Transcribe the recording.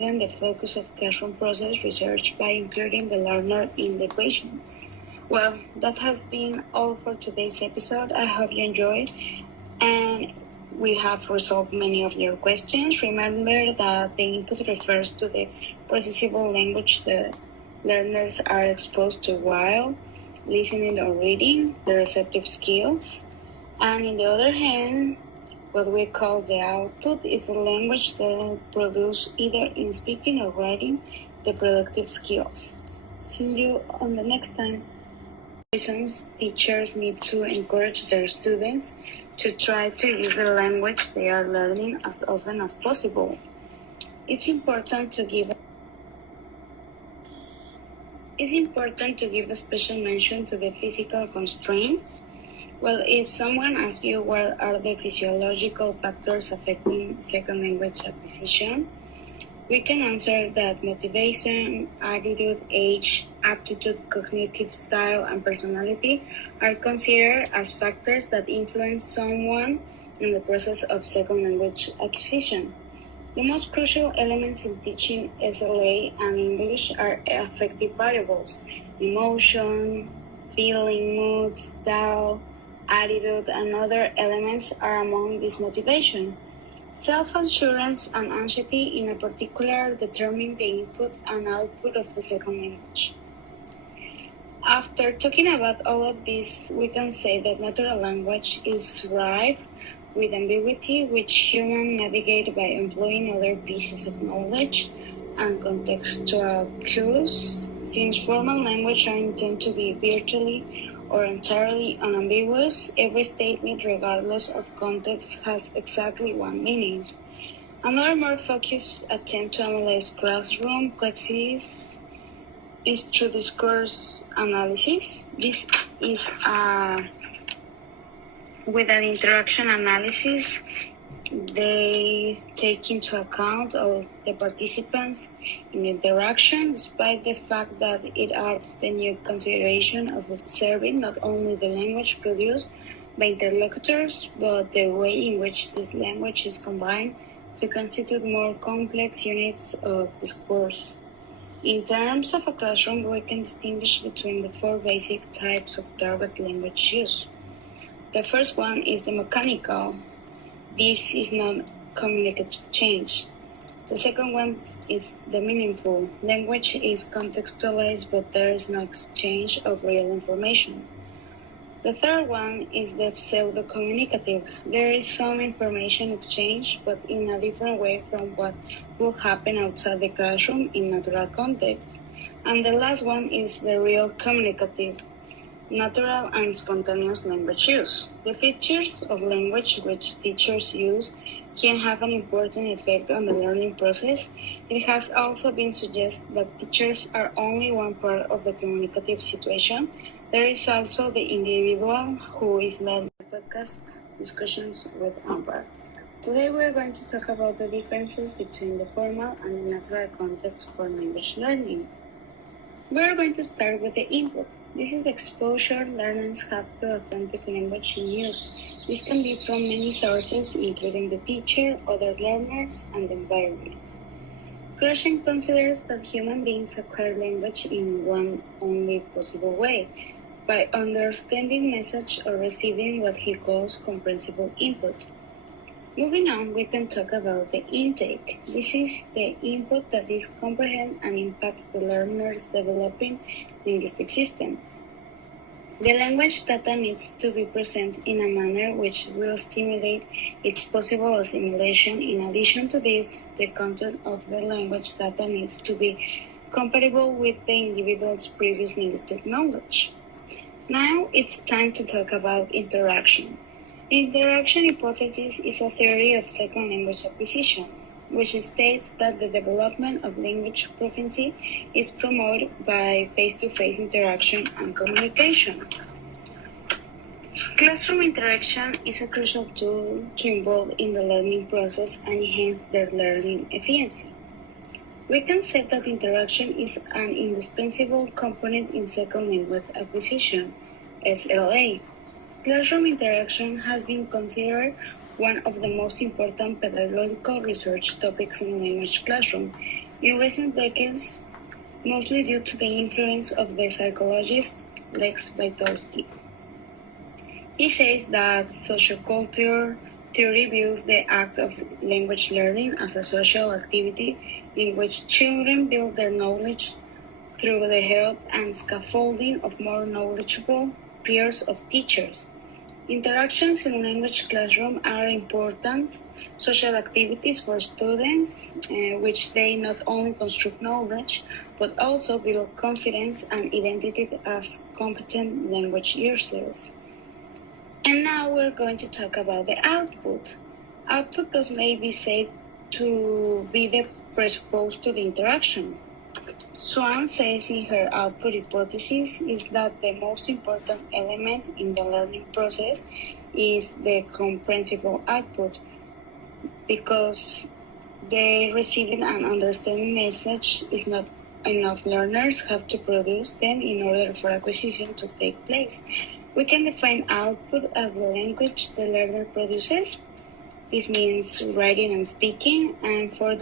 the focus of classroom process research by including the learner in the equation. Well, that has been all for today's episode. I hope you enjoyed, and we have resolved many of your questions. Remember that the input refers to the processable language the learners are exposed to while listening or reading, the receptive skills. And on the other hand, what we call the output is the language that produces either in speaking or writing the productive skills. See you on the next time. Reasons teachers need to encourage their students to try to use the language they are learning as often as possible. It's important to give a special mention to the physical constraints. Well, if someone asks you what are the physiological factors affecting second language acquisition, we can answer that motivation, attitude, age, aptitude, cognitive style, and personality are considered as factors that influence someone in the process of second language acquisition. The most crucial elements in teaching SLA and English are affective variables: emotion, feeling, mood, style, attitude, and other elements are among this motivation. Self-assurance and anxiety in a particular determine the input and output of the second language. After talking about all of this, we can say that natural language is rife with ambiguity, which humans navigate by employing other pieces of knowledge and contextual cues. Since formal language are intended to be virtually or entirely unambiguous, every statement, regardless of context, has exactly one meaning. Another more focused attempt to analyze classroom complexities is through discourse analysis. This is with an interaction analysis. They take into account all the participants in interaction, despite the fact that it adds the new consideration of observing not only the language produced by interlocutors, but the way in which this language is combined to constitute more complex units of discourse. In terms of a classroom, we can distinguish between the four basic types of target language use. The first one is the mechanical. This is non-communicative exchange. The second one is the meaningful. Language is contextualized, but there is no exchange of real information. The third one is the pseudo-communicative. There is some information exchange, but in a different way from what will happen outside the classroom in natural context. And the last one is the real communicative, natural and spontaneous language use. The features of language which teachers use can have an important effect on the learning process. It has also been suggested that teachers are only one part of the communicative situation. There is also the individual who is learning. Podcast discussions with Amber. Today we are going to talk about the differences between the formal and the natural context for language learning. We are going to start with the input. This is the exposure learners have to authentic language in use. This can be from many sources, including the teacher, other learners, and the environment. Gresham considers that human beings acquire language in one only possible way, by understanding message or receiving what he calls comprehensible input. Moving on, we can talk about the intake. This is the input that is comprehend and impacts the learner's developing linguistic system. The language data needs to be present in a manner which will stimulate its possible assimilation. In addition to this, the content of the language data needs to be compatible with the individual's previous linguistic knowledge. Now it's time to talk about interaction. The interaction hypothesis is a theory of second language acquisition, which states that the development of language proficiency is promoted by face-to-face interaction and communication. Classroom interaction is a crucial tool to involve in the learning process and enhance their learning efficiency. We can say that interaction is an indispensable component in second language acquisition, SLA. Classroom interaction has been considered one of the most important pedagogical research topics in language classroom. in recent decades, mostly due to the influence of the psychologist Lex Vygotsky. He says that sociocultural theory views the act of language learning as a social activity in which children build their knowledge through the help and scaffolding of more knowledgeable peers of teachers. Interactions in language classroom are important social activities for students, which they not only construct knowledge, but also build confidence and identity as competent language users. And now we're going to talk about the output. Output thus may be said to be the presuppose to the interaction. Swan says in her output hypothesis is that the most important element in the learning process is the comprehensible output, because the receiving and understanding message is not enough. Learners have to produce them in order for acquisition to take place. We can define output as the language the learner produces. This means writing and speaking, and for